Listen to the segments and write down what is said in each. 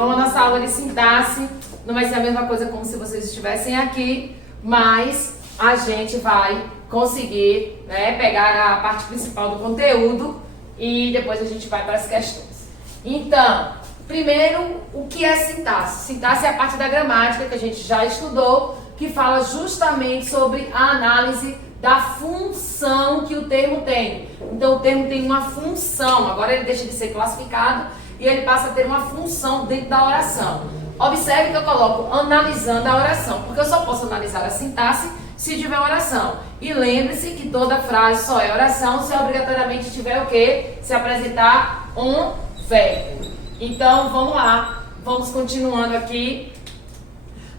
Vamos à nossa aula de sintaxe. Não vai ser a mesma coisa como se vocês estivessem aqui, mas a gente vai conseguir, né, pegar a parte principal do conteúdo e depois a gente vai para as questões. Então, primeiro, o que é sintaxe? Sintaxe é a parte da gramática que a gente já estudou, que fala justamente sobre a análise da função que o termo tem. Então, o termo tem uma função, agora ele deixa de ser classificado e ele passa a ter uma função dentro da oração. Observe que eu coloco analisando a oração, porque eu só posso analisar a sintaxe se tiver oração. E lembre-se que toda frase só é oração se obrigatoriamente tiver o quê? Se apresentar um verbo. Então, vamos lá. Vamos continuando aqui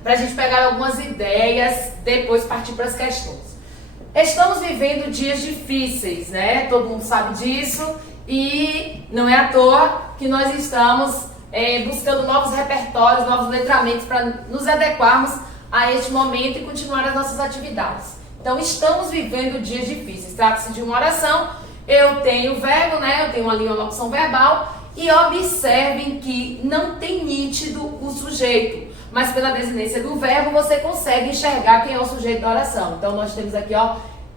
para a gente pegar algumas ideias, depois partir para as questões. Estamos vivendo dias difíceis, né? Todo mundo sabe disso e não é à toa que nós estamos buscando novos repertórios, novos letramentos para nos adequarmos a este momento e continuar as nossas atividades. Então, estamos vivendo dias difíceis. Trata-se de uma oração, eu tenho o verbo, né? Eu tenho ali uma locução verbal e observem que não tem nítido o sujeito, mas pela desinência do verbo você consegue enxergar quem é o sujeito da oração. Então, nós temos aqui, ó,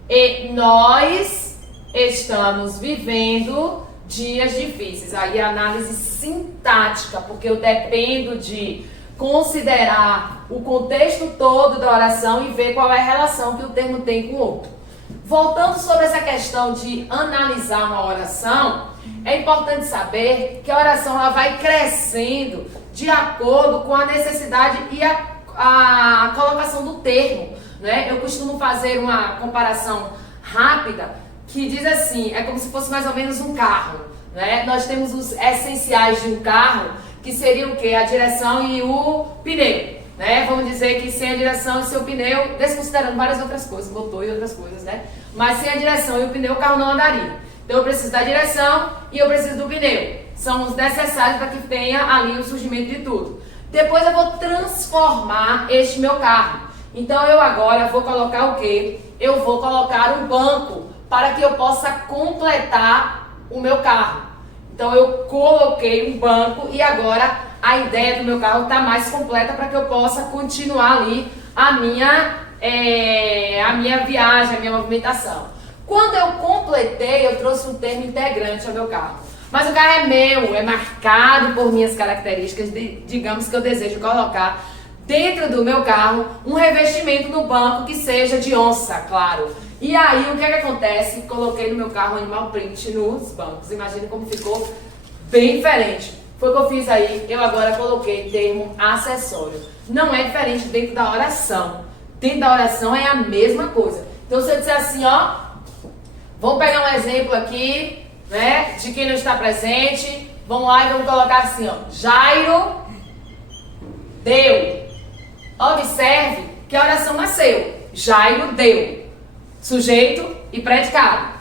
e nós estamos vivendo dias difíceis. Aí a análise sintática, porque eu dependo de considerar o contexto todo da oração e ver qual é a relação que o termo tem com o outro. Voltando sobre essa questão de analisar uma oração, é importante saber que a oração ela vai crescendo de acordo com a necessidade e a colocação do termo, né? Eu costumo fazer uma comparação rápida que diz assim, é como se fosse mais ou menos um carro, né? Nós temos os essenciais de um carro, que seriam o quê? A direção e o pneu, né? Vamos dizer que sem a direção e seu pneu, desconsiderando várias outras coisas, motor e outras coisas, né? Mas sem a direção e o pneu, o carro não andaria. Então eu preciso da direção e eu preciso do pneu. São os necessários para que tenha ali o surgimento de tudo. Depois eu vou transformar este meu carro. Então eu agora vou colocar o quê? Eu vou colocar um banco para que eu possa completar o meu carro. Então eu coloquei um banco e agora a ideia do meu carro está mais completa para que eu possa continuar ali a minha viagem, a minha movimentação. Quando eu completei, eu trouxe um termo integrante ao meu carro. Mas o carro é meu, é marcado por minhas características, digamos que eu desejo colocar dentro do meu carro um revestimento no banco que seja de onça, claro. E aí o que acontece? Coloquei no meu carro um animal print nos bancos. Imagina como ficou bem diferente. Foi o que eu fiz aí, eu agora coloquei termo acessório. Não é diferente dentro da oração. Dentro da oração é a mesma coisa. Então se eu disser assim, ó, vamos pegar um exemplo aqui, né, de quem não está presente. Vamos lá e vamos colocar assim, ó, Jairo deu. Observe que a oração nasceu. Jairo deu. Sujeito e predicado.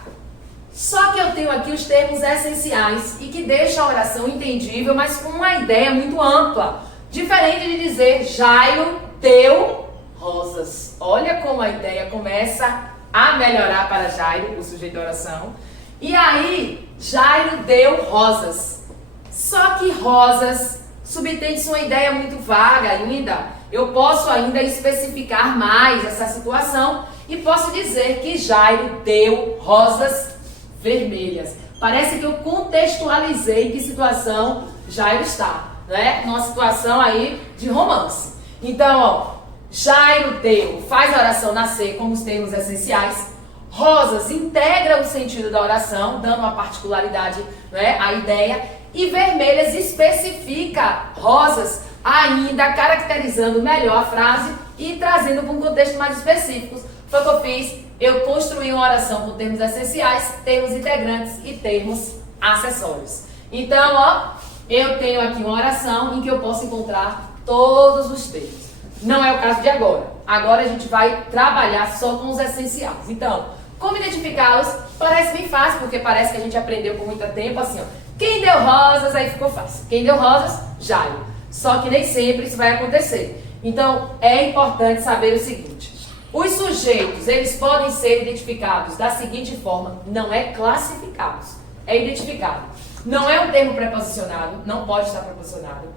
Só que eu tenho aqui os termos essenciais e que deixam a oração entendível, mas com uma ideia muito ampla. Diferente de dizer Jairo deu rosas. Olha como a ideia começa a melhorar para Jairo, o sujeito da oração. E aí, Jairo deu rosas. Só que rosas subtende-se uma ideia muito vaga ainda. Eu posso ainda especificar mais essa situação e posso dizer que Jairo deu rosas vermelhas. Parece que eu contextualizei que situação Jairo está, né? Numa situação aí de romance. Então, ó, Jairo deu, faz a oração nascer como os termos essenciais. Rosas integra o sentido da oração, dando uma particularidade, né, à ideia. E vermelhas especifica rosas, ainda caracterizando melhor a frase e trazendo para um contexto mais específico. Foi o que eu fiz. Eu construí uma oração com termos essenciais, termos integrantes e termos acessórios. Então, ó, eu tenho aqui uma oração em que eu posso encontrar todos os termos. Não é o caso de agora. Agora a gente vai trabalhar só com os essenciais. Então, como identificá-los? Parece bem fácil, porque parece que a gente aprendeu por muito tempo assim, ó. Quem deu rosas, aí ficou fácil. Quem deu rosas, Jairo. Só que nem sempre isso vai acontecer. Então, é importante saber o seguinte. Os sujeitos, eles podem ser identificados da seguinte forma. Não é classificados, é identificado. Não é um termo preposicionado, não pode estar preposicionado.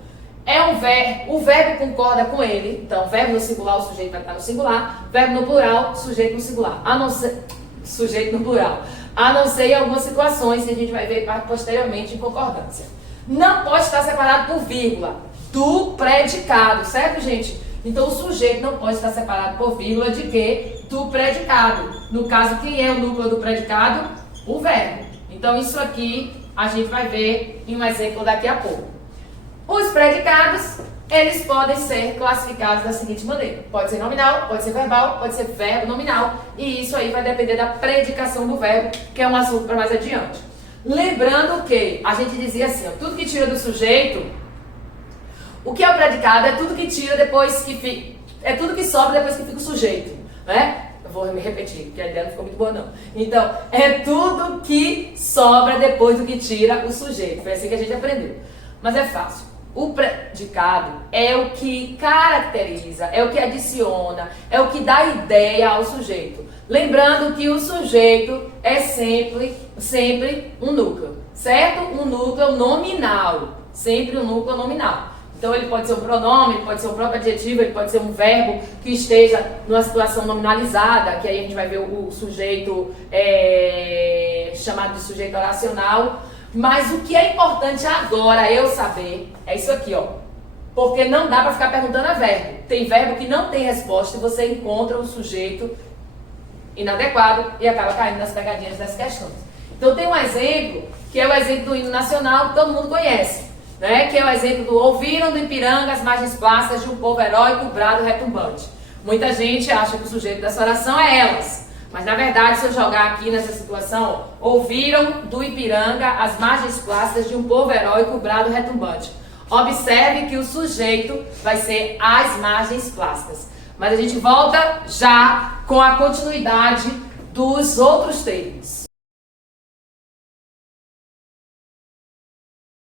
é um verbo, o verbo concorda com ele, então verbo no singular, o sujeito vai estar no singular, verbo no plural, sujeito no singular, a não ser, sujeito no plural, a não ser em algumas situações que a gente vai ver posteriormente em concordância. Não pode estar separado por vírgula do predicado, certo, gente? Então o sujeito não pode estar separado por vírgula de quê? Do predicado. No caso, quem é o núcleo do predicado? O verbo. Então isso aqui a gente vai ver em um exemplo daqui a pouco. Os predicados, eles podem ser classificados da seguinte maneira. Pode ser nominal, pode ser verbal, pode ser verbo nominal. E isso aí vai depender da predicação do verbo, que é um assunto para mais adiante. Lembrando que a gente dizia assim, ó, tudo que tira do sujeito, o que é o predicado é tudo que tira depois que fica, é tudo que sobra depois que fica o sujeito, né? Eu vou me repetir, porque a ideia não ficou muito boa não. Então, é tudo que sobra depois do que tira o sujeito. Foi assim que a gente aprendeu. Mas é fácil. O predicado é o que caracteriza, é o que adiciona, é o que dá ideia ao sujeito. Lembrando que o sujeito é sempre um núcleo, certo? Um núcleo nominal, sempre um núcleo nominal. Então ele pode ser um pronome, ele pode ser um próprio adjetivo, ele pode ser um verbo que esteja numa situação nominalizada, que aí a gente vai ver o sujeito chamado de sujeito oracional. Mas o que é importante agora eu saber é isso aqui, ó. Porque não dá para ficar perguntando a verbo. Tem verbo que não tem resposta e você encontra um sujeito inadequado e acaba caindo nas pegadinhas das questões. Então tem um exemplo, que é o exemplo do hino nacional, que todo mundo conhece, né? Que é o exemplo do ouviram do Ipiranga as margens plásticas de um povo heróico, brado retumbante. Muita gente acha que o sujeito dessa oração é elas. Mas na verdade, se eu jogar aqui nessa situação, ó, ouviram do Ipiranga as margens plásticas de um povo heróico, brado retumbante. Observe que o sujeito vai ser as margens plásticas. Mas a gente volta já com a continuidade dos outros termos.